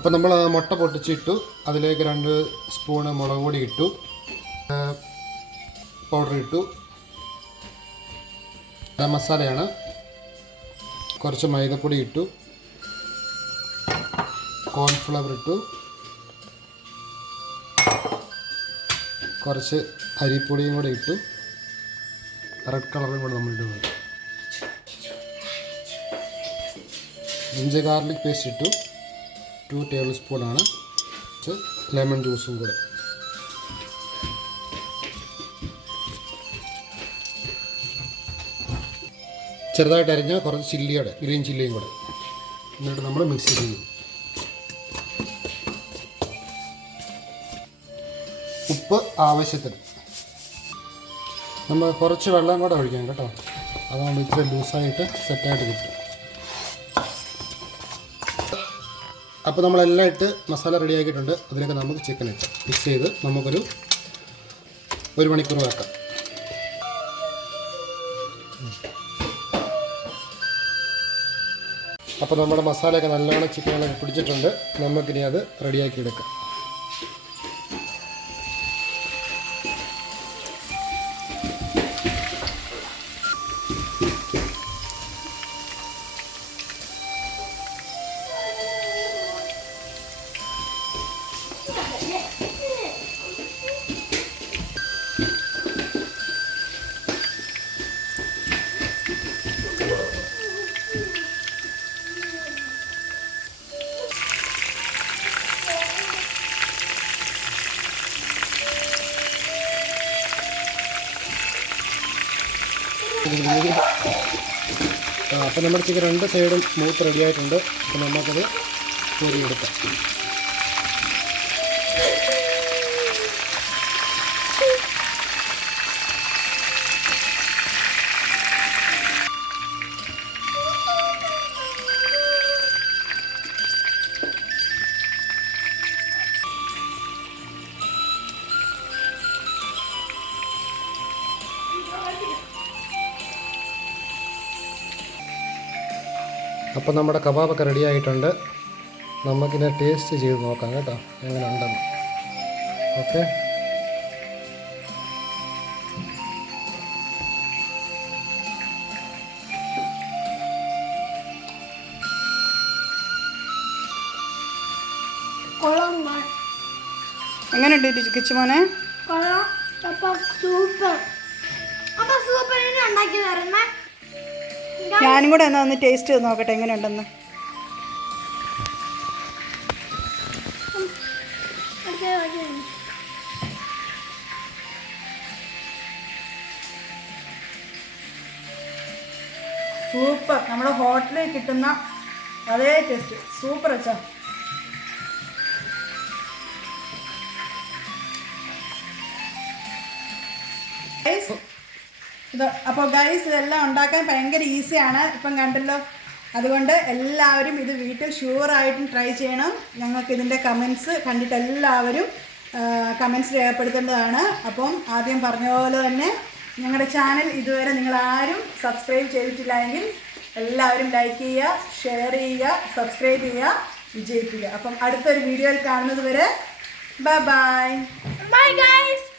അപ്പോൾ നമ്മൾ മുട്ട പൊട്ടിച്ചിട്ടു. അതിലേക്ക് 2 സ്പൂണ് മുളക് പൊടി ഇട്ടു, പൗഡർ ഇട്ടു. ഗരം മസാലയാണ്. കുറച്ച് മൈദപ്പൊടി ഇട്ടു, കോൺഫ്ലവർ ഇട്ടു, കുറച്ച് അരിപ്പൊടിയും കൂടെ ഇട്ടു, റെഡ് കളറും കൂടെ നമ്മൾ ഇടുന്നത്. ജിഞ്ചർ ഗാർലിക് പേസ്റ്റ് ഇട്ടു, 2 ടേബിൾ സ്പൂണാണ്. ലെമൺ ജ്യൂസും കൂടെ. ചെറുതായിട്ട് അരിഞ്ഞ കുറച്ച് ചില്ലിയുടെ ഗ്രീൻ ചില്ലിയും കൂടെ എന്നിട്ട് നമ്മൾ മിക്സ് ചെയ്യും. ഉപ്പ് ആവശ്യത്തിന്. നമ്മൾ കുറച്ച് വെള്ളം കൂടെ ഒഴിക്കാം കേട്ടോ, അതാകുമ്പോൾ ഇച്ചിരി ലൂസായിട്ട് സെറ്റായിട്ട് കിട്ടും. അപ്പോൾ നമ്മളെല്ലാം ഇട്ട് മസാല റെഡിയാക്കിയിട്ടുണ്ട്. അതിലേക്ക് നമുക്ക് ചിക്കൻ ഇട്ട് മിക്സ് ചെയ്ത് നമുക്കൊരു 1 മണിക്കൂർ വെക്കാം. അപ്പോൾ നമ്മുടെ മസാലയൊക്കെ നല്ലോണം ചിക്കനൊക്കെ പിടിച്ചിട്ടുണ്ട്. നമുക്കിനി അത് റെഡിയാക്കി എടുക്കാം. അപ്പോൾ നമ്മുടെ ചിക്കൻ 2 സൈഡും മൂത്ത് റെഡിയായിട്ടുണ്ട്. അപ്പോൾ നമുക്കത് കോരിയെടുക്കാം. അപ്പോൾ നമ്മുടെ കബാബൊക്കെ റെഡി ആയിട്ടുണ്ട്. നമുക്കിത് ടേസ്റ്റ് ചെയ്ത് നോക്കാം കേട്ടോ, എങ്ങനെ ഉണ്ടെന്ന്. ഓക്കെ, എങ്ങനെയുണ്ട് കിച്ചുമോനെ? ഞാനും കൂടെ എന്നാ ഒന്ന് ടേസ്റ്റ് ചെയ്ത് നോക്കട്ടെ എങ്ങനെയുണ്ടെന്ന്. സൂപ്പർ, നമ്മുടെ ഹോട്ടലിൽ കിട്ടുന്ന അതേ ടേസ്റ്റ്. സൂപ്പർ അച്ഛാ. അപ്പോൾ ഗൈസ്, ഇതെല്ലാം ഉണ്ടാക്കാൻ ഭയങ്കര ഈസിയാണ്, ഇപ്പം കണ്ടല്ലോ. അതുകൊണ്ട് എല്ലാവരും ഇത് വീട്ടിൽ ഷുവറായിട്ടും ട്രൈ ചെയ്യണം. ഞങ്ങൾക്ക് ഇതിൻ്റെ കമൻസ് കണ്ടിട്ട് എല്ലാവരും കമൻസ് രേഖപ്പെടുത്തേണ്ടതാണ്. അപ്പം ആദ്യം പറഞ്ഞ പോലെ തന്നെ ഞങ്ങളുടെ ചാനൽ ഇതുവരെ നിങ്ങളാരും സബ്സ്ക്രൈബ് ചെയ്തിട്ടില്ലെങ്കിൽ എല്ലാവരും ലൈക്ക് ചെയ്യുക, ഷെയർ ചെയ്യുക, സബ്സ്ക്രൈബ് ചെയ്യുക, വിജയിപ്പിക്കുക. അപ്പം അടുത്തൊരു വീഡിയോയിൽ കാണുന്നത് വരെ ബൈ ബൈ. Bye guys.